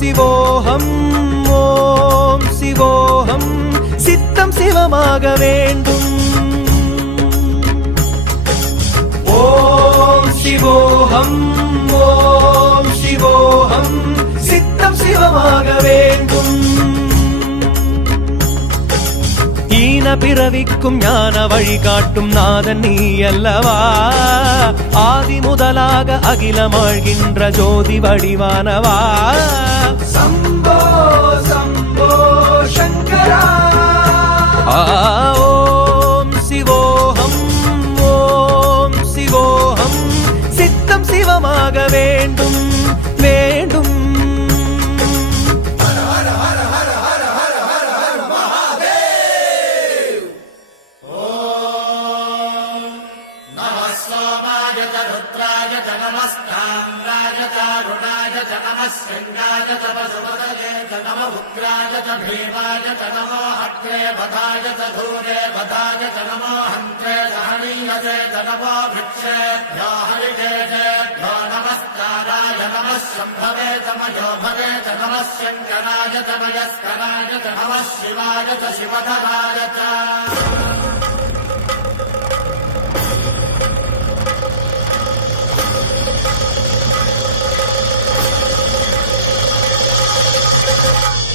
சிவோகம் ஓம் சிவோகம் சித்தம் சிவமாக வேண்டும். ஓம் சிவோகம் ஓம் சிவோகம் சித்தம் சிவமாக வேண்டும். ஈன பிறவிக்கும் ஞான வழிகாட்டும் நாதன் நீ அல்லவா? ஆதி முதலாக அகிலமாழ்கின்ற ஜோதி வடிவானவா? ஓம் சிவோகம் ஓம் சிவோகம் சித்தம் சிவமாக வேண்டும். रुद्राय च नमस्ताम्राय च रुणाय च नमः शृङ्गाय च वसुपतये च नम उग्राय च भीमाय च नमो हग्रे वधाय च धूरे वधाय च नमो हन्त्रे च हनीयसे च नमो भिक्षेभ्यो हरिकेशेभ्यो नमस्काराय नमः शम्भवे च मयो भवे च नमः शङ्कराय च मयस्कराय च नमः शिवाय च शिवधराय च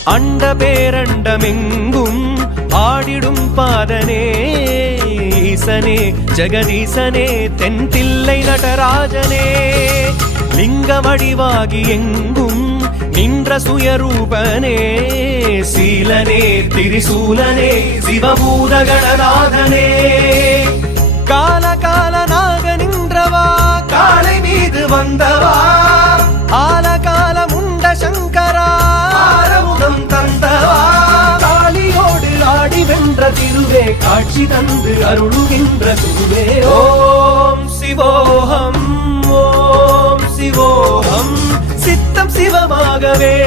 அண்ட பேரண்டமெங்கும் ஆடிடும் பாதனே ஈசனே ஜெகதீசனே தென்தில்லை நடராஜனே. லிங்க வடிவாகி எங்கும் நின்ற சுயரூபனே சீலனே திரிசூலனே சிவபூத கணநாதனே கால காலனாக நின்றவா காலை மீது வந்தவா காட்சி தந்து அருளுகின்ற குருவே. ஓம் சிவோகம் ஓம் சிவோகம் சித்தம் சிவமாகவே.